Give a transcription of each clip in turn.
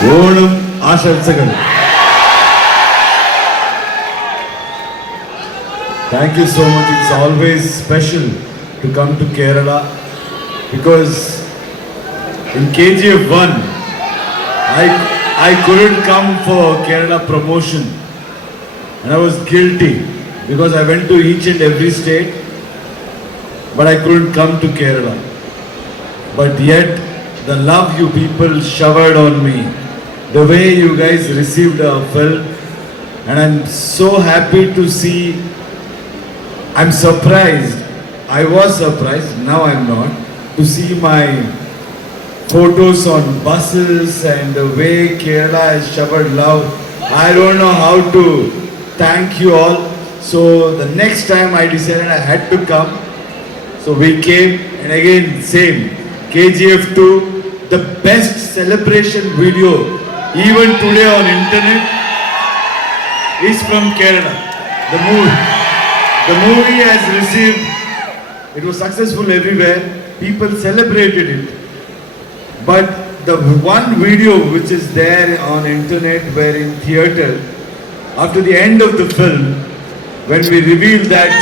Onam Asharsagal. Thank you so much. It's always special to come to Kerala because in KGF 1, I couldn't come for Kerala promotion and I was guilty because I went to each and every state but I couldn't come to Kerala. But yet the love you people showered on me, the way you guys received our film, and I'm so happy to see. I'm surprised. I was surprised, now I'm not, to see my photos on buses and the way Kerala has showered love. I don't know how to thank you all. So the next time I decided I had to come. So we came, and again same, KGF 2, the best celebration video even today on internet is from Kerala. The movie has received, it was successful everywhere, people celebrated it. But the one video which is there on internet where in theatre, after the end of the film, when we revealed that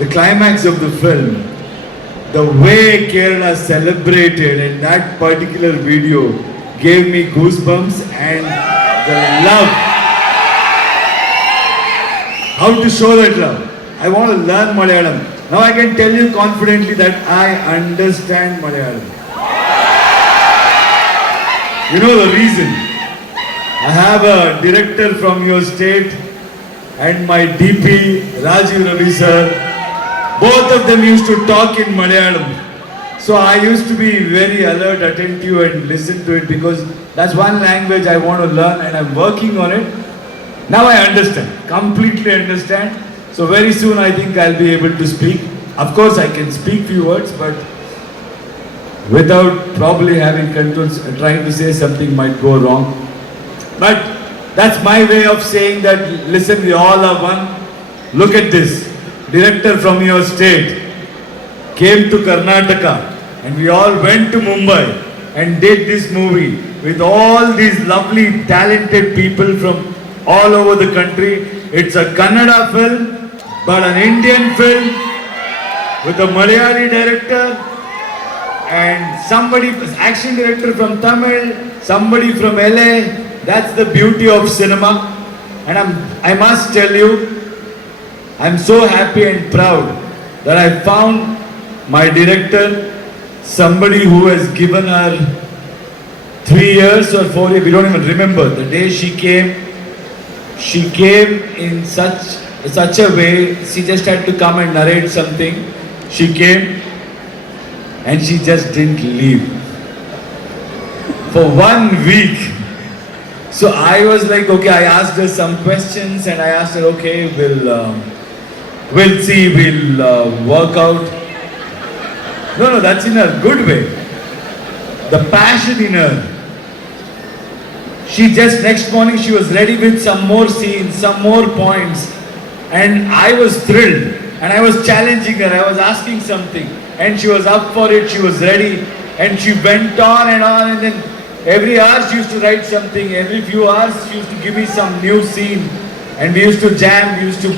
the climax of the film, the way Kerala celebrated in that particular video gave me goosebumps and the love. How to show that love? I want to learn Malayalam. Now I can tell you confidently that I understand Malayalam. You know the reason. I have a director from your state and my DP, Rajiv Ravi sir. Both of them used to talk in Malayalam. So I used to be very alert, attentive and listen to it because that's one language I want to learn and I'm working on it. Now I understand, completely understand. So very soon I think I'll be able to speak. Of course I can speak few words, but without probably having controls, trying to say something might go wrong. But that's my way of saying that, listen, we all are one. Look at this. Director from your state came to Karnataka and we all went to Mumbai and did this movie with all these lovely talented people from all over the country. It's a Kannada film but an Indian film with a Malayali director and somebody, action director from Tamil, somebody from LA. That's the beauty of cinema. And I must tell you, I'm so happy and proud that I found my director, somebody who has given her 3 years or 4 years, we don't even remember. The day she came in such a way, she just had to come and narrate something. She came and she just didn't leave for 1 week. So I was like, okay, I asked her some questions and I asked her, okay, we'll see, we'll work out. No, that's in a good way. The passion in her. She just, next morning, she was ready with some more scenes, some more points. And I was thrilled. And I was challenging her, I was asking something. And she was up for it, she was ready. And she went on, and then every hour she used to write something. Every few hours she used to give me some new scene. And we used to jam, we used to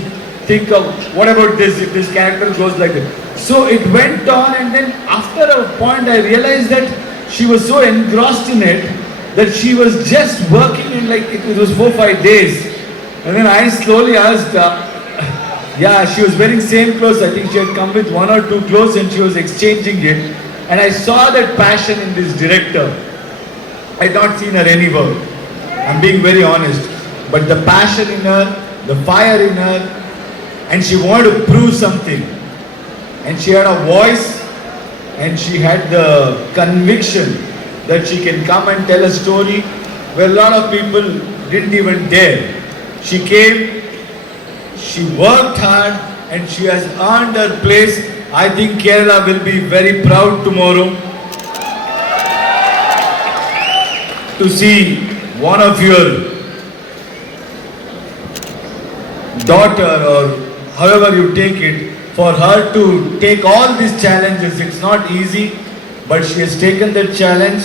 think of, what about this, if this character goes like this. So it went on, and then after a point I realized that she was so engrossed in it that she was just working in like, it was 4-5 days. And then I slowly asked, yeah, she was wearing same clothes. I think she had come with 1 or 2 clothes and she was exchanging it. And I saw that passion in this director. I had not seen her anywhere. I'm being very honest. But the passion in her, the fire in her, and she wanted to prove something. And she had a voice and she had the conviction that she can come and tell a story where a lot of people didn't even dare. She came, she worked hard and she has earned her place. I think Kerala will be very proud tomorrow to see one of your daughter or however you take it, for her to take all these challenges. It's not easy, but she has taken that challenge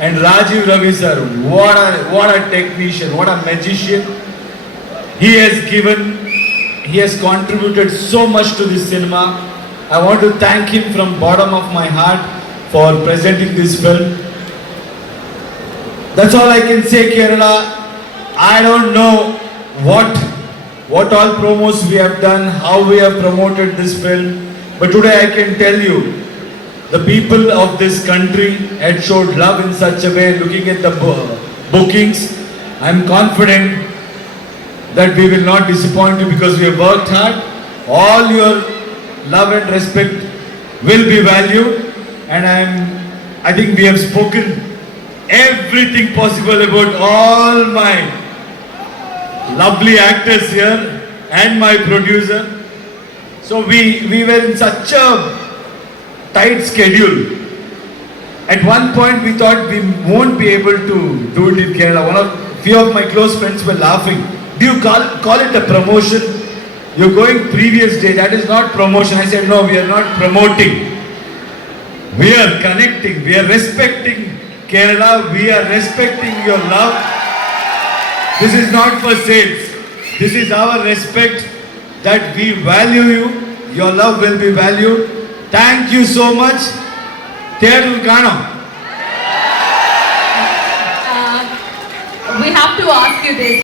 And Rajiv Ravi sir, what a technician, what a magician. He has contributed so much to this cinema. I want to thank him from bottom of my heart for presenting this film. That's all I can say, Kerala. I don't know what all promos we have done, how we have promoted this film, but today I can tell you, the people of this country had showed love in such a way, looking at the bookings. I am confident that we will not disappoint you because we have worked hard. All your love and respect will be valued, and I think we have spoken everything possible about all my lovely actors here and my producer. So we were in such a tight schedule. At one point we thought we won't be able to do it in Kerala. Few of my close friends were laughing. Do you call it a promotion? You're going previous day, that is not promotion. I said no, we are not promoting. We are connecting, we are respecting Kerala, we are respecting your love. This is not for sales. This is our respect that we value you. Your love will be valued. Thank you so much. Theatre Gano. We have to ask you this.